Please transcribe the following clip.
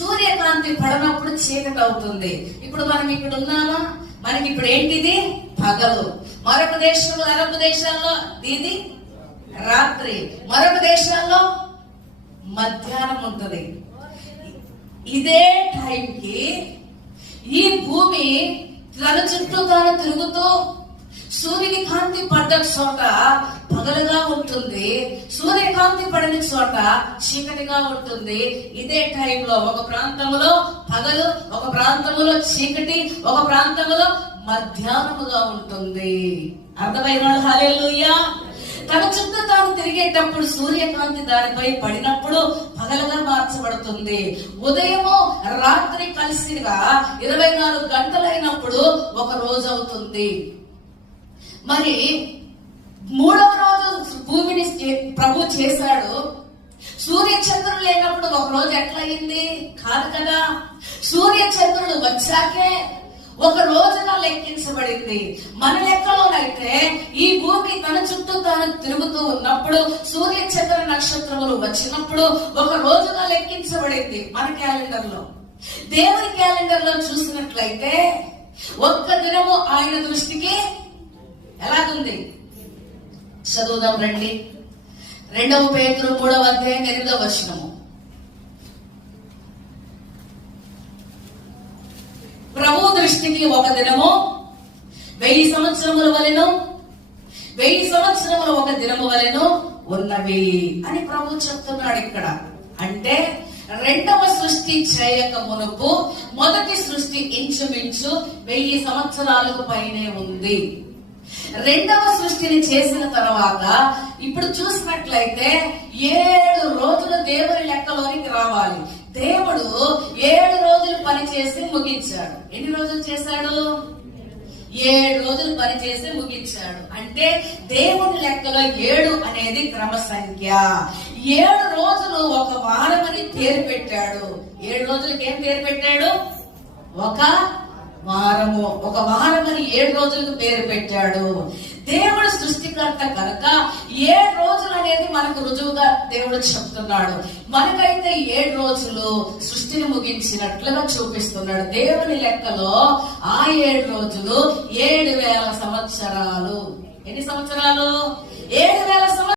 సూర్యకాంతి పడనప్పుడు చీకటి అవుతుంది. ఇప్పుడు మనం ఇక్కడ ఉన్నామా? మనకి ఇప్పుడు ఏంటిది? పగలు. మరొక దేశంలో, అరబ్ దేశాల్లో ఇది రాత్రి, మరొక దేశాల్లో మధ్యాహ్నం ఉంటుంది. ఇదే టైంకి ఈ భూమి తన చుట్టూ తాను తిరుగుతూ సూర్యుని కాంతి పడ్డ చోట పగలుగా ఉంటుంది, సూర్యకాంతి పడిన చోట చీకటిగా ఉంటుంది. ఇదే టైంలో ఒక ప్రాంతంలో పగలు, ఒక ప్రాంతంలో చీకటి, ఒక ప్రాంతంలో మధ్యాహ్నముగా ఉంటుంది. అర్థమైన హల్లెలూయా. తన చుట్టూ తాను తిరిగేటప్పుడు సూర్యకాంతి దానిపై పడినప్పుడు పగలుగా మార్చబడుతుంది. ఉదయము రాత్రి కలిసిగా 24 గంటలైనప్పుడు ఒక రోజు అవుతుంది. మరి 3వ రోజు భూమిని ప్రభు చేశాడు. సూర్య చంద్రులు లేనప్పుడు ఒక రోజు ఎట్లా అయింది? కాదు కదా. సూర్య చంద్రులు వచ్చాకే ఒక రోజుగా లెక్కించబడింది. మన లెక్కలోనైతే ఈ భూమి తన చుట్టూ తాను తిరుగుతూ ఉన్నప్పుడు సూర్య చంద్ర నక్షత్రములు వచ్చినప్పుడు ఒక రోజుగా లెక్కించబడింది మన క్యాలెండర్ లో. దేవుని క్యాలెండర్ లో చూసినట్లయితే ఒక్క దినము ఆయన దృష్టికి ఎలాగుంది? చదువుదాం రండి. 2వ పేతురు 3వ అధ్యాయం 8వ వచనము. ప్రభు దృష్టికి ఒక దినము 1000 సంవత్సరముల వలెను, 1000 సంవత్సరములు ఒక దినము వలెను ఉన్నవి అని ప్రభు చెప్తున్నాడు ఇక్కడ. అంటే రెండవ సృష్టి చేయక మునుపు మొదటి సృష్టి ఇంచుమించు 1000 సంవత్సరాలకు పైనే ఉంది. రెండవ సృష్టిని చేసిన తర్వాత ఇప్పుడు చూసినట్లయితే 7 రోజులు దేవుని లెక్కలోనికి రావాలి. దేవుడు 7 రోజులు పని చేసి ముగించాడు. ఎన్ని రోజులు చేశాడు? 7 రోజులు పని చేసి ముగించాడు. అంటే దేవుని లెక్కలో 7 అనేది క్రమ సంఖ్య. 7 రోజులు ఒక వారం అని పేరు పెట్టాడు. 7 రోజులకి ఏం పేరు పెట్టాడు? ఒక వారము. ఒక వారం అని 7 రోజులకు పేరు పెట్టాడు. దేవుడు సృష్టికర్త కనుక 7 రోజులు అనేది మనకు రుజువుగా దేవుడు చెప్తున్నాడు. మనకైతే 7 రోజులు సృష్టిని ముగించినట్లుగా చూపిస్తున్నాడు. దేవుని లెక్కలో ఆ 7 రోజులు 7000 సంవత్సరాలు. ఎన్ని సంవత్సరాలు? 7000 సంవత్సరాలు.